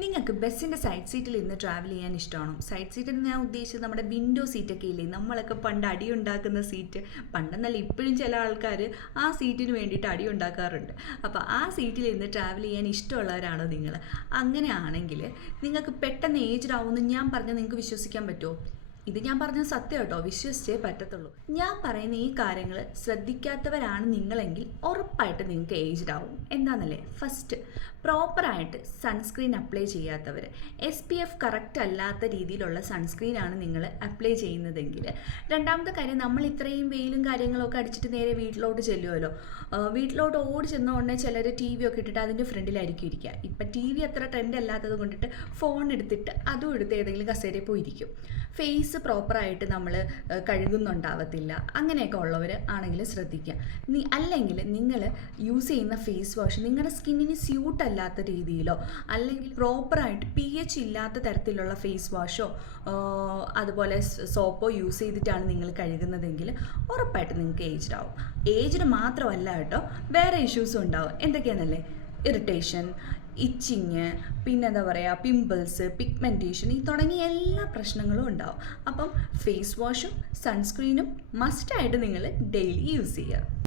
നിങ്ങൾക്ക് ബസ്സിൻ്റെ സൈഡ് സീറ്റിൽ ഇരുന്ന് ട്രാവൽ ചെയ്യാൻ ഇഷ്ടമാണോ? സൈഡ് സീറ്റിൽ നിന്ന് ഞാൻ ഉദ്ദേശിച്ചത് നമ്മുടെ വിൻഡോ സീറ്റൊക്കെ ഇല്ലേ, നമ്മളൊക്കെ പണ്ട് അടി ഉണ്ടാക്കുന്ന സീറ്റ്. പണ്ടെന്നല്ല, ഇപ്പോഴും ചില ആൾക്കാർ ആ സീറ്റിന് വേണ്ടിയിട്ട് അടി ഉണ്ടാക്കാറുണ്ട്. അപ്പോൾ ആ സീറ്റിൽ ഇരുന്ന് ട്രാവൽ ചെയ്യാൻ ഇഷ്ടമുള്ളവരാണോ നിങ്ങൾ? അങ്ങനെയാണെങ്കിൽ നിങ്ങൾക്ക് പെട്ടെന്ന് ഏജ്ഡ് ആവുമെന്ന് ഞാൻ പറഞ്ഞാൽ നിങ്ങൾക്ക് വിശ്വസിക്കാൻ പറ്റുമോ? ഇത് ഞാൻ പറഞ്ഞത് സത്യം കേട്ടോ, വിശ്വസിച്ചേ പറ്റത്തുള്ളൂ. ഞാൻ പറയുന്ന ഈ കാര്യങ്ങൾ ശ്രദ്ധിക്കാത്തവരാണ് നിങ്ങളെങ്കിൽ ഉറപ്പായിട്ട് നിങ്ങൾക്ക് ഏജ്ഡ് ആവും. എന്താണെന്നല്ലേ? ഫസ്റ്റ്, പ്രോപ്പറായിട്ട് സൺസ്ക്രീൻ അപ്ലൈ ചെയ്യാത്തവർ, SPF കറക്റ്റ് അല്ലാത്ത രീതിയിലുള്ള സൺസ്ക്രീനാണ് നിങ്ങൾ അപ്ലൈ ചെയ്യുന്നതെങ്കിൽ. രണ്ടാമത്തെ കാര്യം, നമ്മൾ ഇത്രയും വെയിലും കാര്യങ്ങളൊക്കെ അടിച്ചിട്ട് നേരെ വീട്ടിലോട്ട് ചെല്ലുമല്ലോ. വീട്ടിലോട്ട് ഓടി ചെന്ന ഉടനെ ചിലർ TV ഒക്കെ ഇട്ടിട്ട് അതിൻ്റെ ഫ്രണ്ടിലായിരിക്കും ഇരിക്കുക. ഇപ്പം TV അത്ര ട്രെൻഡ് അല്ലാത്തത് കൊണ്ടിട്ട് ഫോൺ എടുത്തിട്ട് അതും എടുത്ത് ഏതെങ്കിലും കസേരയിൽ പോയിരിക്കും. ഫേസ് പ്രോപ്പറായിട്ട് നമ്മൾ കഴുകുന്നുണ്ടാവത്തില്ല. അങ്ങനെയൊക്കെ ഉള്ളവർ ആണെങ്കിൽ ശ്രദ്ധിക്കുക. അല്ലെങ്കിൽ നിങ്ങൾ യൂസ് ചെയ്യുന്ന ഫേസ് വാഷ് നിങ്ങളുടെ സ്കിന്നിന് സ്യൂട്ട് അല്ലാത്ത രീതിയിലോ അല്ലെങ്കിൽ പ്രോപ്പറായിട്ട് pH ഇല്ലാത്ത തരത്തിലുള്ള ഫേസ് വാഷോ അതുപോലെ സോപ്പോ യൂസ് ചെയ്തിട്ടാണ് നിങ്ങൾ കഴുകുന്നതെങ്കിൽ ഉറപ്പായിട്ട് നിങ്ങൾക്ക് ഏജ്ഡ് ആവും. ഏജ്ഡ് മാത്രമല്ല കേട്ടോ, വേറെ ഇഷ്യൂസും ഉണ്ടാവും. എന്തൊക്കെയാണെന്നല്ലേ? ഇറിറ്റേഷൻ, ഇച്ചിങ്, പിന്നെന്താ പറയുക, പിമ്പിൾസ്, പിഗ്മെൻറ്റേഷൻ, ഈ തുടങ്ങിയ എല്ലാ പ്രശ്നങ്ങളും ഉണ്ടാവും. അപ്പം ഫേസ് വാഷും സൺസ്ക്രീനും മസ്റ്റായിട്ട് നിങ്ങൾ ഡെയിലി യൂസ് ചെയ്യുക.